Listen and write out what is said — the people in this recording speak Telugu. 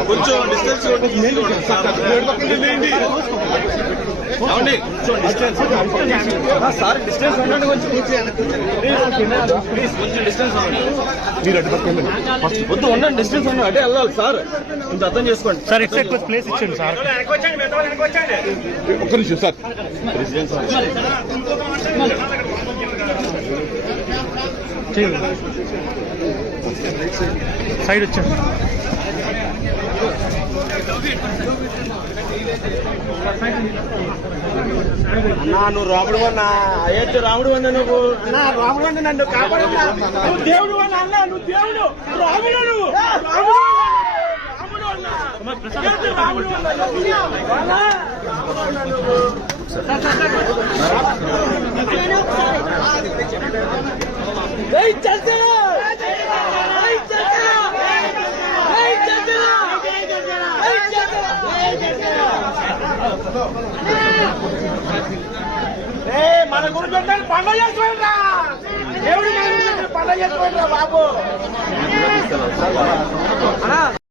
కొంచెం డిస్టెన్స్ సార్ డిస్టెన్స్ ఉండండి కొంచెం ప్లీజ్ కొంచెం డిస్టెన్స్ వద్దు ఉండండి డిస్టెన్స్ ఉండండి అంటే వెళ్ళాలి సార్ ఇంత అర్థం చేసుకోండి సార్ ఇట్స్ ఎక్కువ ప్లేస్ ఇచ్చాను సార్ ఒక్క నిమిషం సార్ సైడ్ వచ్చాను అన్నా నువ్వు రాముడు అన్నా అయ్యొచ్చు రాముడు అన్నా నువ్వు అన్నా రాముడు అన్న నన్ను కాపాడన్నా నువ్వు దేవుడు అన్నా అన్నా నువ్వు దేవుడు రాముడు నువ్వు రాముడు అన్నా రాముడు అన్నా మన గురి పెద్దాన్ని పండుగ చేసుకోండిరా దేవుడు పండుగ చేసుకోండిరా బాబు